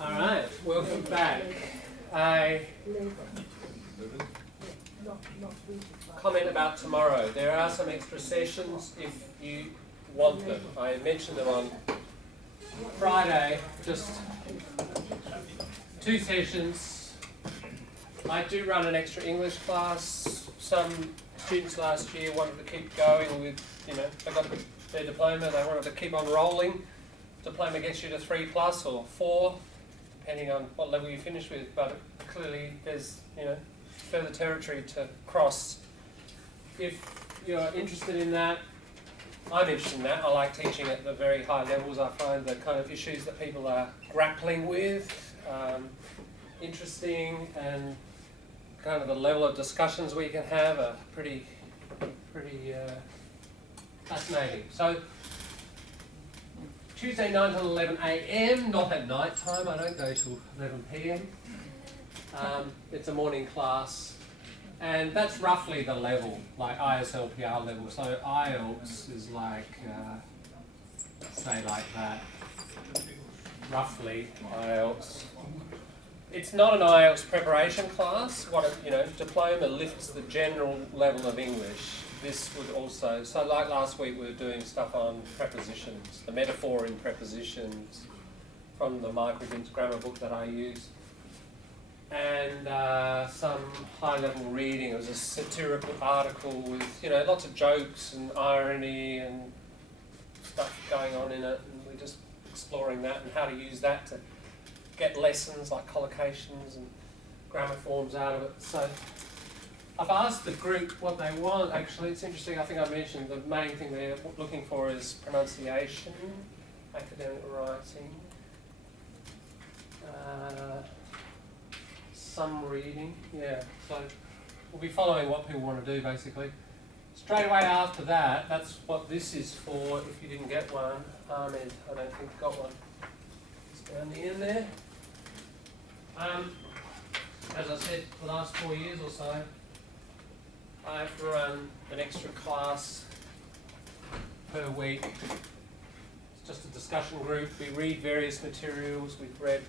All right, welcome back. I comment about tomorrow. There are some extra sessions if you want them. I mentioned them on Friday, just 2 sessions. I do run an extra English class. Some students last year wanted to keep going with, they got their diploma, they wanted to keep on rolling. Diploma gets you to 3+ or 4, depending on what level you finish with, but clearly there's, further territory to cross. If you're interested in that, I'm interested in that. I like teaching at the very high levels. I find the kind of issues that people are grappling with interesting, and kind of the level of discussions we can have are pretty fascinating. So Tuesday 9 till 11 a.m, not at night time. I don't go till 11 p.m. It's a morning class, and that's roughly the level, like ISLPR level. So IELTS is like, say like that, roughly IELTS. It's not an IELTS preparation class. Diploma lifts the general level of English. This would also, so like last week we were doing stuff on prepositions, the metaphor in prepositions from the Michael Vince grammar book that I use. And some high-level reading. It was a satirical article with, lots of jokes and irony and stuff going on in it, and we're just exploring that and how to use that to get lessons like collocations and grammar forms out of it. So I've asked the group what they want. Actually, it's interesting. I think I mentioned the main thing they're looking for is pronunciation, academic writing, some reading. Yeah, so we'll be following what people want to do basically. Straight away after that, that's what this is for. If you didn't get one, Ahmed, I don't think got one. It's down the end there. As I said, the last 4 years or so, I've run an extra class per week. It's just a discussion group. We read various materials. We've read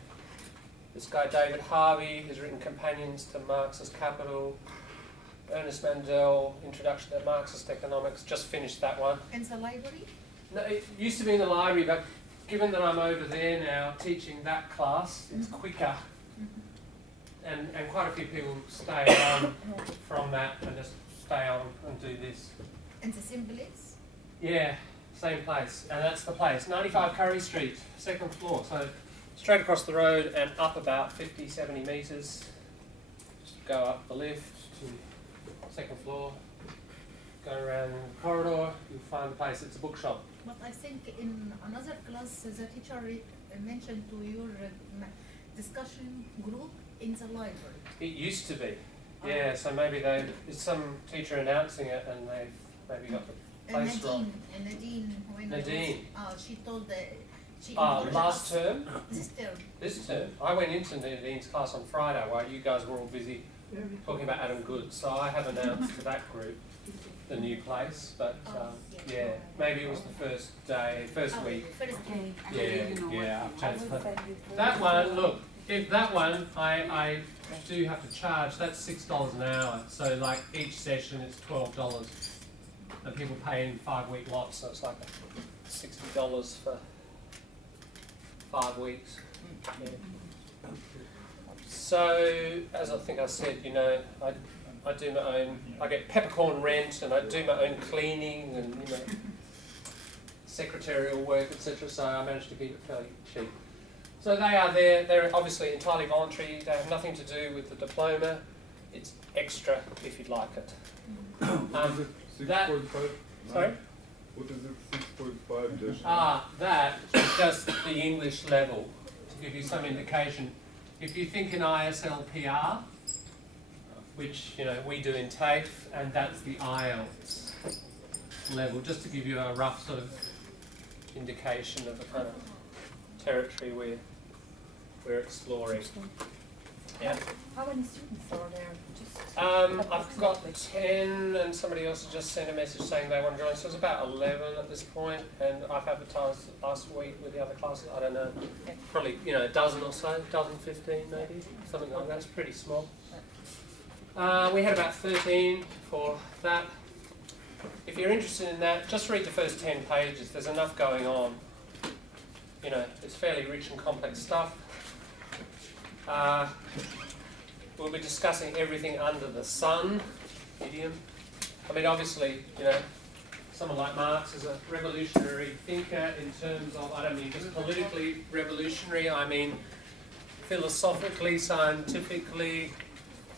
this guy David Harvey, who's written Companions to Marxist Capital. Ernest Mandel, Introduction to Marxist Economics. Just finished that one. In the library? No, it used to be in the library, but given that I'm over there now teaching that class, it's quicker. And quite a few people stay on from that and just stay on and do this. In the same place? Yeah, same place. And that's the place. 95 Curry Street, 2nd floor. So straight across the road and up about 50, 70 metres. Just go up the lift to 2nd floor, go around the corridor, you'll find the place. It's a bookshop. But I think in another class, the teacher mentioned to your discussion group in the library. It used to be. Yeah, so maybe there's some teacher announcing it and they've maybe got the place wrong. Nadine. She told that she last term? This term. This term. I went into Nadine's class on Friday while you guys were all busy talking about Adam Good. So I have announced to that group the new place, but yeah, maybe it was the first day, first week. Yeah, I've changed that one. Look, if that one, I do have to charge. That's $6 an hour. So like each session, it's $12, and people pay in 5-week lots. So it's like $60 for 5 weeks. Yeah. So as I think I said, I do my own. I get peppercorn rent, and I do my own cleaning and secretarial work, etc. So I managed to keep it fairly cheap. So they are there. They're obviously entirely voluntary. They have nothing to do with the diploma. It's extra if you'd like it. What is it? 6.5? Sorry? What is it? 6.5? That is just the English level. To give you some indication, if you think in ISLPR, which we do in TAFE, and that's the IELTS level, just to give you a rough sort of indication of the kind of territory we're exploring. Yeah. How many students are there? Just I've got 10, and somebody else has just sent a message saying they want to join. So it's about 11 at this point, and I've advertised last week with the other classes. I don't know, probably a dozen or so, 15 maybe, something like that. It's pretty small. We had about 13 for that. If you're interested in that, just read the first 10 pages. There's enough going on. It's fairly rich and complex stuff. We'll be discussing everything under the sun, idiom. I mean, obviously, someone like Marx is a revolutionary thinker in terms of, I don't mean just politically revolutionary, I mean philosophically, scientifically,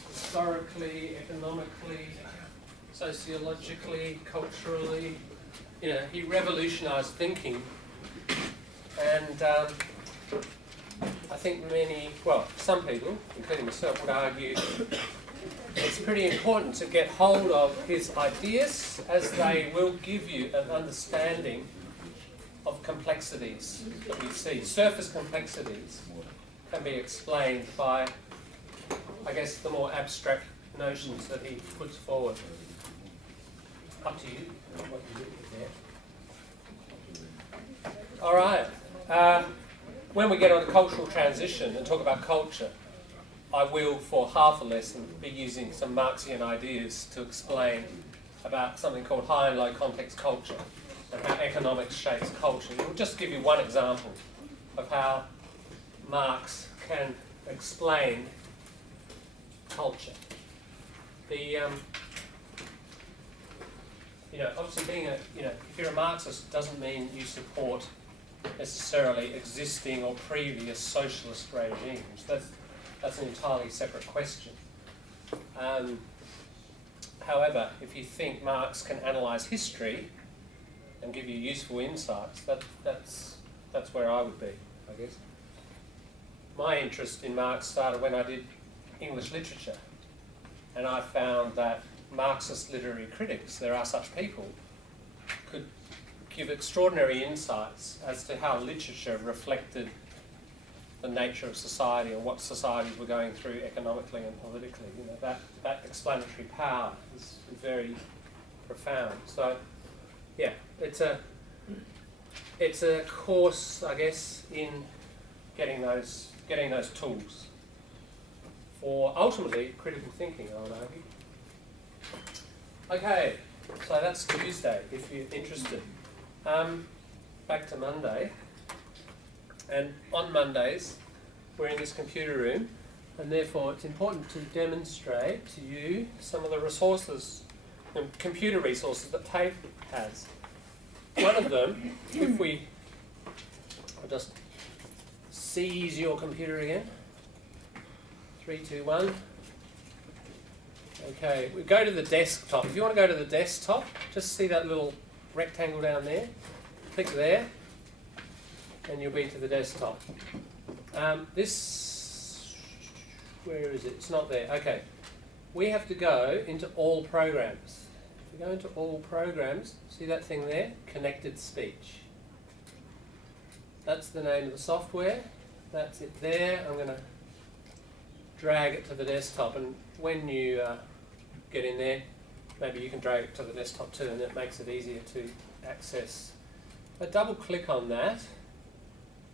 historically, economically, sociologically, culturally. He revolutionised thinking, and I think some people, including myself, would argue it's pretty important to get hold of his ideas, as they will give you an understanding of complexities that we see. Surface complexities can be explained by, I guess, the more abstract notions that he puts forward. Up to you what you do there. All right. When we get on to cultural transition and talk about culture, I will, for half a lesson, be using some Marxian ideas to explain about something called high and low context culture and how economics shapes culture. It will just give you one example of how Marx can explain culture. Obviously being if you're a Marxist, doesn't mean you support necessarily existing or previous socialist regimes. That's an entirely separate question. However, if you think Marx can analyse history and give you useful insights, that's where I would be, I guess. My interest in Marx started when I did English literature, and I found that Marxist literary critics, there are such people, could give extraordinary insights as to how literature reflected the nature of society and what societies were going through economically and politically. That explanatory power is very profound. So, yeah, it's a course, I guess, in getting those tools for ultimately critical thinking, I would argue. Okay, so that's Tuesday, if you're interested. Back to Monday. And on Mondays, we're in this computer room, and therefore it's important to demonstrate to you some of the resources, computer resources that TAFE has. One of them, I'll just seize your computer again. 3, 2, 1. Okay, we go to the desktop. If you want to go to the desktop, just see that little rectangle down there. Click there, and you'll be to the desktop. Where is it? It's not there. Okay. We have to go into all programs. If we go into all programs, see that thing there? Connected speech. That's the name of the software. That's it there. I'm going to drag it to the desktop, and when you get in there, maybe you can drag it to the desktop too, and it makes it easier to access. But double click on that.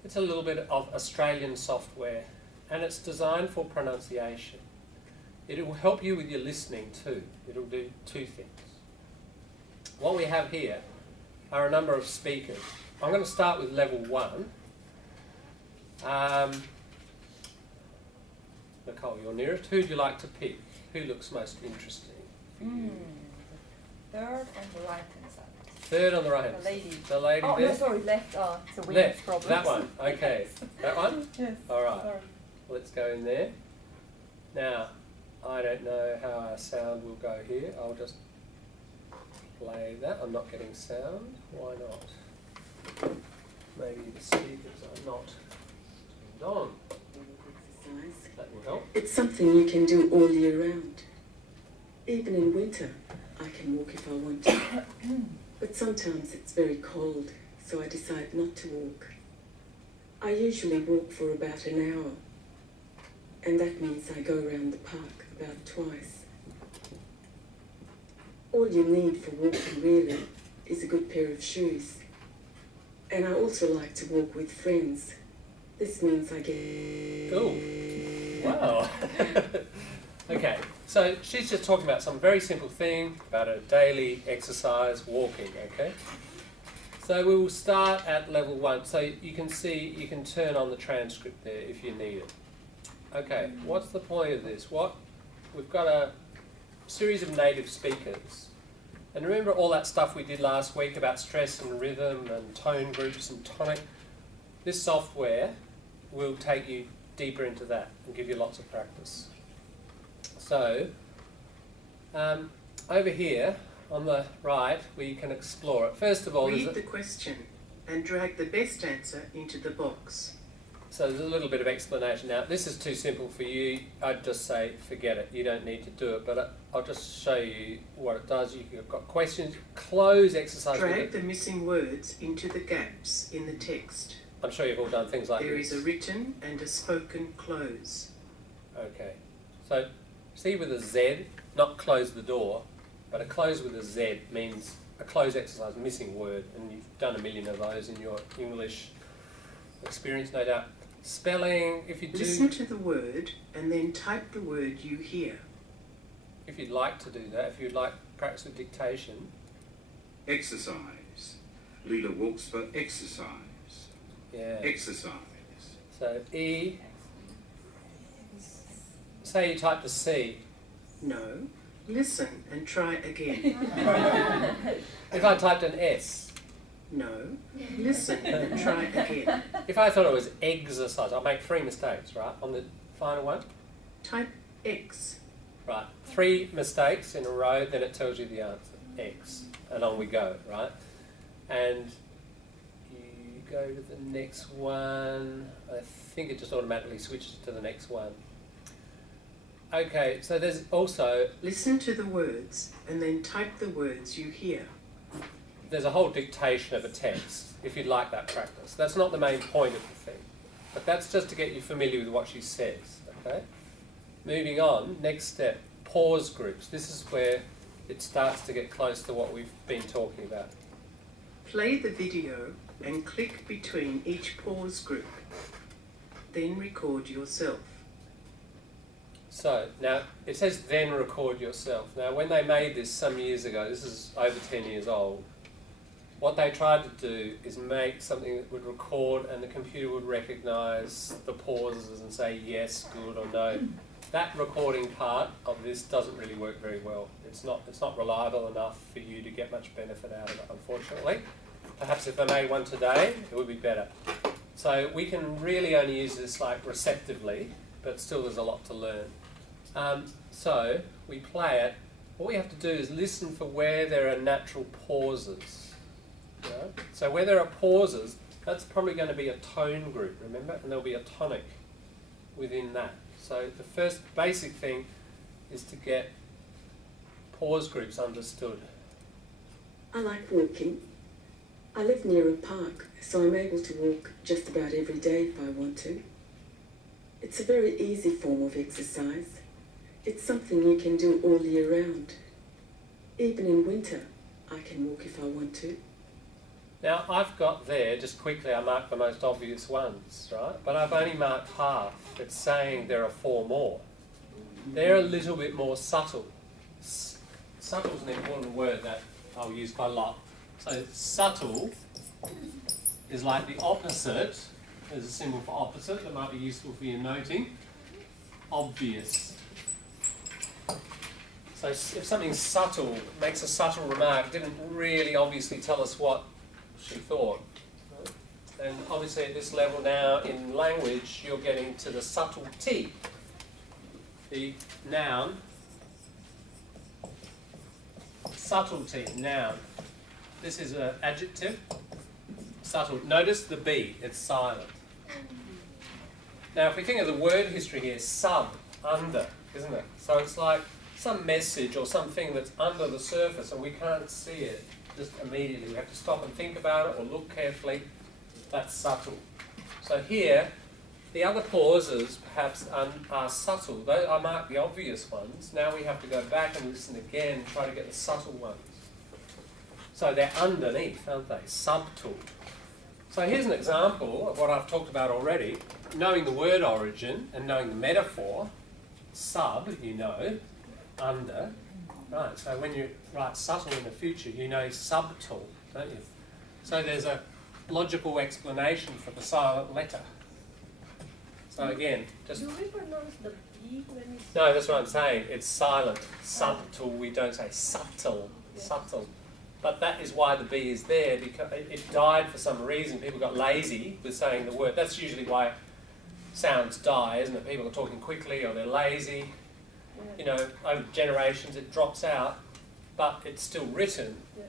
It's a little bit of Australian software, and it's designed for pronunciation. It will help you with your listening too. It'll do two things. What we have here are a number of speakers. I'm going to start with level 1. Nicole, you're nearest. Who would you like to pick? Who looks most interesting for you? Third on the right hand side. Third on the right hand. The lady. The lady Oh, there? no, sorry, left. It's a weird Left. problem. That one. Okay. That one? Yes. All right. Sorry. Let's go in there. Now, I don't know how our sound will go here. I'll just play that. I'm not getting sound. Why not? Maybe the speakers are not turned on. That will help. It's something you can do all year round. Even in winter, I can walk if I want to. But sometimes it's very cold, so I decide not to walk. I usually walk for about an hour. and that means I go around the park about twice. All you need for walking really is a good pair of shoes. And I also like to walk with friends. This means I get... Cool. Wow. Okay, so she's just talking about some very simple thing about a daily exercise, walking, okay? So we will start at level 1. So you can see, you can turn on the transcript there if you need it. Okay, what's the point of this? We've got a series of native speakers. And remember all that stuff we did last week about stress and rhythm and tone groups and tonic? This software will take you deeper into that and give you lots of practice. So, over here on the right, we can explore it. First of all, read the question and drag the best answer into the box. So there's a little bit of explanation. Now, this is too simple for you. I'd just say forget it. You don't need to do it, but I'll just show you what it does. You've got questions, close exercise. Drag the missing words into the gaps in the text. I'm sure you've all done things like There this. is a written and a spoken close. Okay. So, see with a Z, not close the door, but a close with a Z means a close exercise, missing word, and you've done a million of those in your English experience, no doubt. Spelling, if you do... Listen to the word and then type the word you hear. If you'd like to do that, if you'd like practice with dictation. Exercise. Leela walks for exercise. Yeah. Exercise. So, E. Say you typed a C. No. Listen and try again. If I typed an S. No. Listen and try again. If I thought it was exercise, I'll make 3 mistakes, right? On the final one. Type X. Right. 3 mistakes in a row, then it tells you the answer. X. And on we go, right? And you go to the next one. I think it just automatically switches to the next one. Okay, so there's also... Listen to the words and then type the words you hear. There's a whole dictation of a text, if you'd like that practice. That's not the main point of the thing. But that's just to get you familiar with what she says, okay? Moving on, next step, pause groups. This is where it starts to get close to what we've been talking about. Play the video and click between each pause group. Then record yourself. So, now, it says then record yourself. Now, when they made this some years ago, this is over 10 years old, what they tried to do is make something that would record and the computer would recognise the pauses and say yes, good or no. That recording part of this doesn't really work very well. It's not reliable enough for you to get much benefit out of it, unfortunately. Perhaps if I made one today, it would be better. So we can really only use this like receptively, but still there's a lot to learn. So we play it. What we have to do is listen for where there are natural pauses. You know? So where there are pauses, that's probably going to be a tone group, remember? And there'll be a tonic within that. So the first basic thing is to get pause groups understood. I like walking. I live near a park, so I'm able to walk just about every day if I want to. It's a very easy form of exercise. It's something you can do all year round. Even in winter, I can walk if I want to. Now I've got there, just quickly, I marked the most obvious ones, right? But I've only marked half. It's saying there are 4 more. They're a little bit more subtle. Subtle is an important word that I'll use quite a lot. So subtle is like the opposite. There's a symbol for opposite that might be useful for your noting. Obvious. So if something's subtle, makes a subtle remark, didn't really obviously tell us what she thought. And obviously at this level now in language, you're getting to the subtlety. The noun, subtlety, noun. This is an adjective, subtle. Notice the B, it's silent. Now if we think of the word history here, sub, under, isn't it? So it's like some message or something that's under the surface and we can't see it just immediately. We have to stop and think about it or look carefully. That's subtle. So here, The other pauses perhaps are subtle. Though I marked the obvious ones, now we have to go back and listen again and try to get the subtle ones. So they're underneath, aren't they? Subtle. So here's an example of what I've talked about already. Knowing the word origin and knowing the metaphor, sub, you know, under. Right, so when you write subtle in the future, you know subtle, don't you? So there's a logical explanation for the silent letter. So again, just... Do we pronounce the B when we say? No, that's what I'm saying. It's silent. Subtle, we don't say subtle. Subtle. But that is why the B is there, because it died for some reason. People got lazy with saying the word. That's usually why sounds die, isn't it? People are talking quickly or they're lazy. You know, over generations it drops out, but it's still written. Yeah.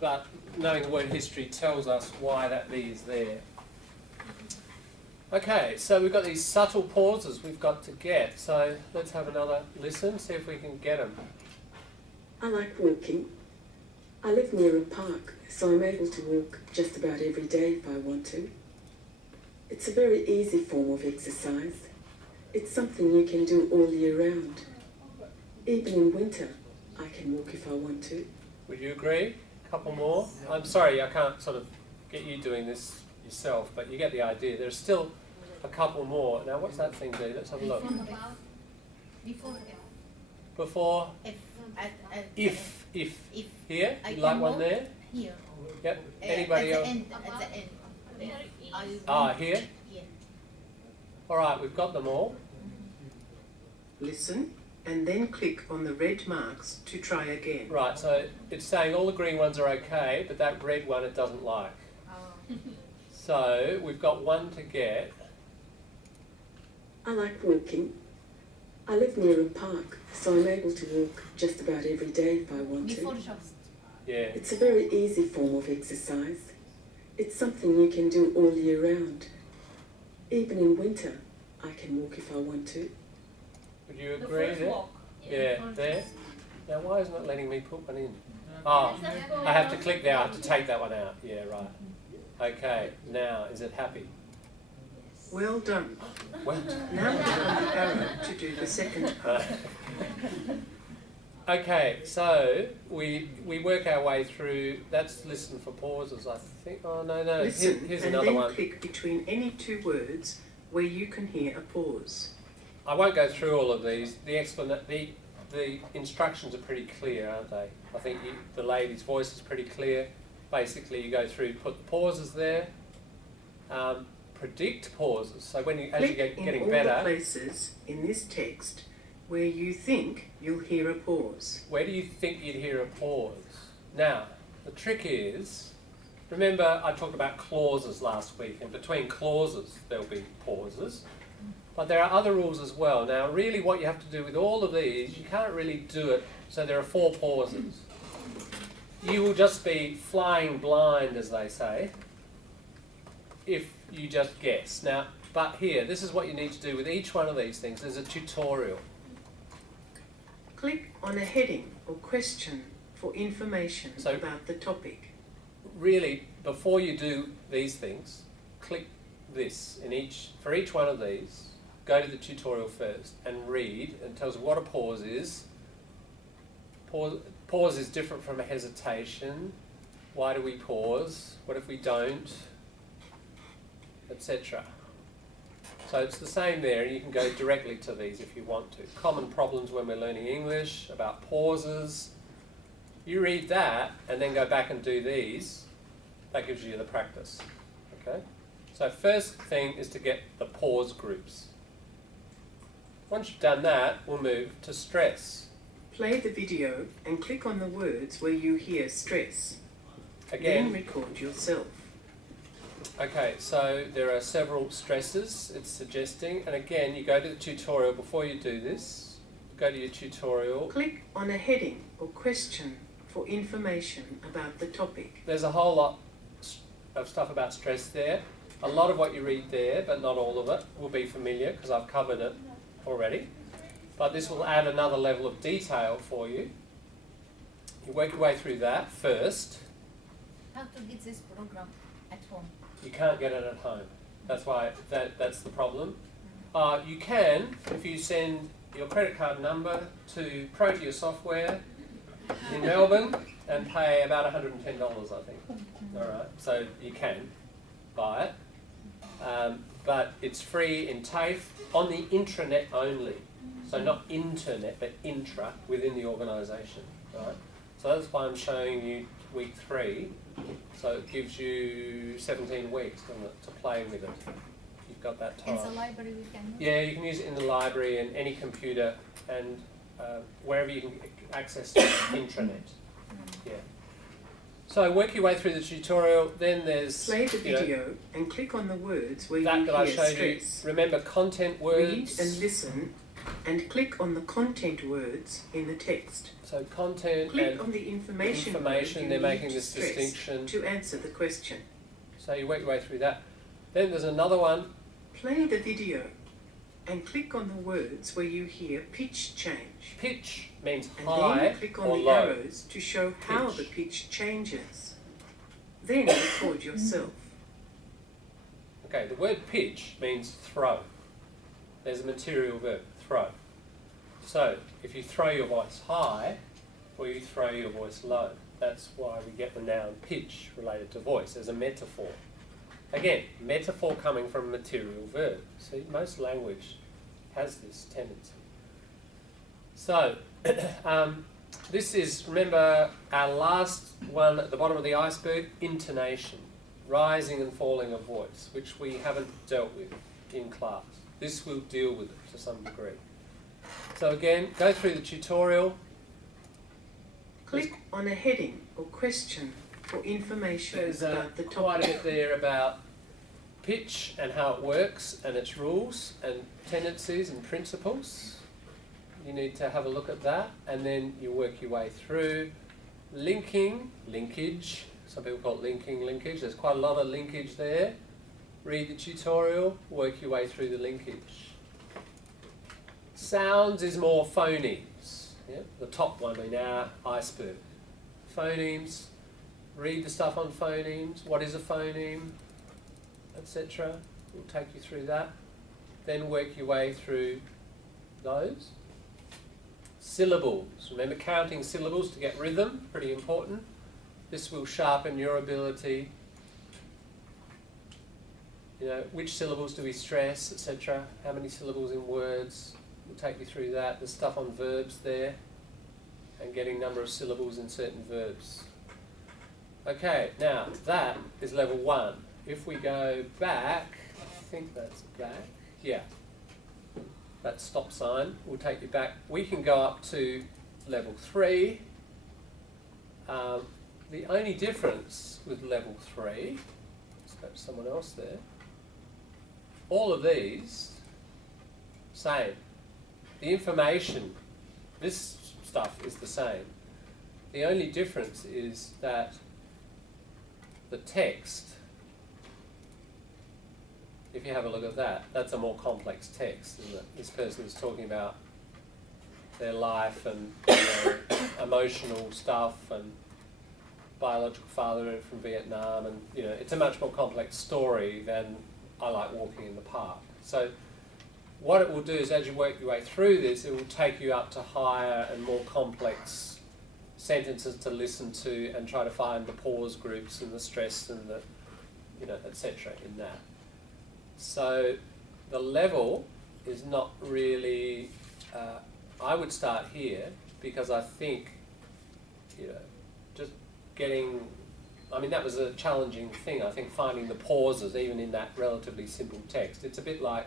But knowing the word history tells us why that B is there. Okay, so we've got these subtle pauses we've got to get. So let's have another listen, see if we can get them. I like walking. I live near a park, so I'm able to walk just about every day if I want to. It's a very easy form of exercise. It's something you can do all year round. Even in winter, I can walk if I want to. Would you agree? A couple more? I'm sorry, I can't sort of get you doing this yourself, but you get the idea. There's still a couple more. Now, what's that thing do? Let's have a look. Before F. Before F. At if. If. Here? I You can like one walk there? Here. Yep. Anybody at else? the end. At the end. Here? Yeah. All right, we've got them all. Listen and then click on the red marks to try again. Right, so it's saying all the green ones are okay, but that red one it doesn't like. So we've got one to get. I like walking. I live near a park, so I'm able to walk just about every day if I want to. Before just. Yeah. It's a very easy form of exercise. It's something you can do all year round. Even in winter, I can walk if I want to. Would you The agree first there? walk. Yeah, there. Now why isn't it letting me put one in? Oh, I have to click there, I have to take that one out. Yeah, right. Okay, now is it happy? Well done. Well, Now click on the arrow to do the second part. okay, so we work our way through. That's listen for pauses, I think. Oh no, Listen here's and another then one. click between any two words where you can hear a pause. I won't go through all of these. The instructions are pretty clear, aren't they? I think the lady's voice is pretty clear. Basically, you go through, put pauses there, predict pauses. So when you, as you Click get in getting all the better, places in this text where you think you'll hear a pause. where do you think you'd hear a pause? Now, the trick is, remember I talked about clauses last week, and between clauses there'll be pauses. But there are other rules as well. Now, really what you have to do with all of these, you can't really do it, so there are 4 pauses. You will just be flying blind, as they say, if you just guess. Now, but here, this is what you need to do with each one of these things. There's a tutorial. Click on a heading or question for information So- about the topic. Really, before you do these things, click this for each one of these. Go to the tutorial first and read, and tells you what a pause is. Pause is different from a hesitation. Why do we pause? What if we don't? Etc. So it's the same there, and you can go directly to these if you want to. Common problems when we're learning English, about pauses. You read that and then go back and do these. That gives you the practice. Okay? So first thing is to get the pause groups. Once you've done that, we'll move to stress. Play the video and click on the words where you hear stress. Then Again, record yourself. okay, so there are several stresses it's suggesting, and again, you go to the tutorial before you do this. Go to your tutorial. Click on a heading or question for information about the topic. There's a whole lot of stuff about stress there. A lot of what you read there, but not all of it, will be familiar because I've covered it already. But this will add another level of detail for you. You work your way through that first. How to get this program at home? You can't get it at home. That's why that's the problem. You can, if you send your credit card number to Protea Software in Melbourne and pay about $110, I think. All right, so you can buy it, but it's free in TAFE on the intranet only. So not internet, but intra within the organisation. Right? So that's why I'm showing you week 3. So it gives you 17 weeks to play with it. You've got that time. In the library we can use Yeah, you can use it in the library and any computer and wherever you can access the intranet. Yeah. So work your way through the tutorial. Then there's Play the video and click on the words where that you that I hear showed you. stress. Remember content Read words. and listen and click on the content words in the text. So content Click and on the information word information. you They're need making to this stress distinction. to answer the question. So you work your way through that. Then there's another one. Play the video and click on the words where you hear pitch change. Pitch means And high then click on or the low. arrows to show how Pitch. the pitch changes. Then record yourself. Okay, the word pitch means throw. There's a material verb, throw. So if you throw your voice high or you throw your voice low, that's why we get the noun pitch related to voice as a metaphor. Again, metaphor coming from material verb. See, most language has this tendency. So, this is, remember, our last one at the bottom of the iceberg, intonation, rising and falling of voice, which we haven't dealt with in class. This will deal with it to some degree. So again, go through the tutorial. Click on a heading or question for information There's about the quite a topic. bit there about pitch and how it works and its rules and tendencies and principles. You need to have a look at that and then you work your way through. Linking, linkage, some people call it linking, linkage. There's quite a lot of linkage there. Read the tutorial, work your way through the linkage. Sounds is more phonemes, yeah? The top one in our iceberg. Phonemes, read the stuff on phonemes, what is a phoneme, etc. We'll take you through that. Then work your way through those. Syllables, remember counting syllables to get rhythm, pretty important. This will sharpen your ability. You know, which syllables do we stress, etc. How many syllables in words. We'll take you through that. There's stuff on verbs there and getting number of syllables in certain verbs. Okay, now that is level 1. If we go back, I think that's back, yeah, that stop sign will take you back. We can go up to level 3. The only difference with level 3, let's go to someone else there, all of these, same. The information, this stuff is the same. The only difference is that the text, if you have a look at that, that's a more complex text, isn't it? This person is talking about their life and emotional stuff and biological father from Vietnam, and it's a much more complex story than I like walking in the park. So what it will do is as you work your way through this, it will take you up to higher and more complex sentences to listen to and try to find the pause groups and the stress and the, etc. in that. So the level is not really, I would start here because I think, just getting, that was a challenging thing, I think, finding the pauses even in that relatively simple text. It's a bit like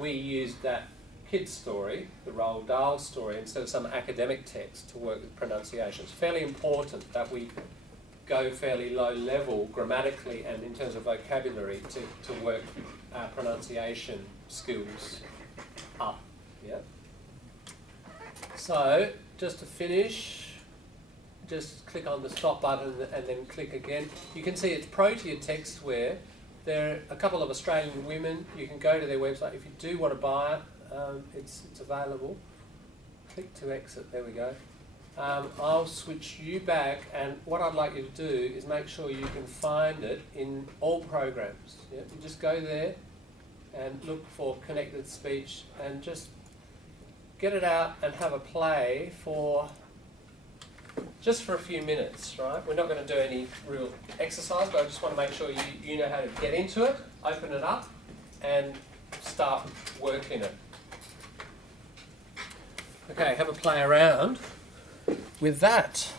we used that kid's story, the Roald Dahl story, instead of some academic text to work with pronunciation. It's fairly important that we go fairly low level grammatically and in terms of vocabulary to work our pronunciation skills up. Yeah. So just to finish, just click on the stop button and then click again. You can see it's Protea Textware. There are a couple of Australian women. You can go to their website. If you do want to buy it, it's available. Click to exit. There we go. I'll switch you back, and what I'd like you to do is make sure you can find it in all programs. Yeah? You just go there and look for connected speech and just get it out and have a play for just for a few minutes, right? We're not going to do any real exercise, but I just want to make sure you know how to get into it, open it up, and start working it. Okay, have a play around with that.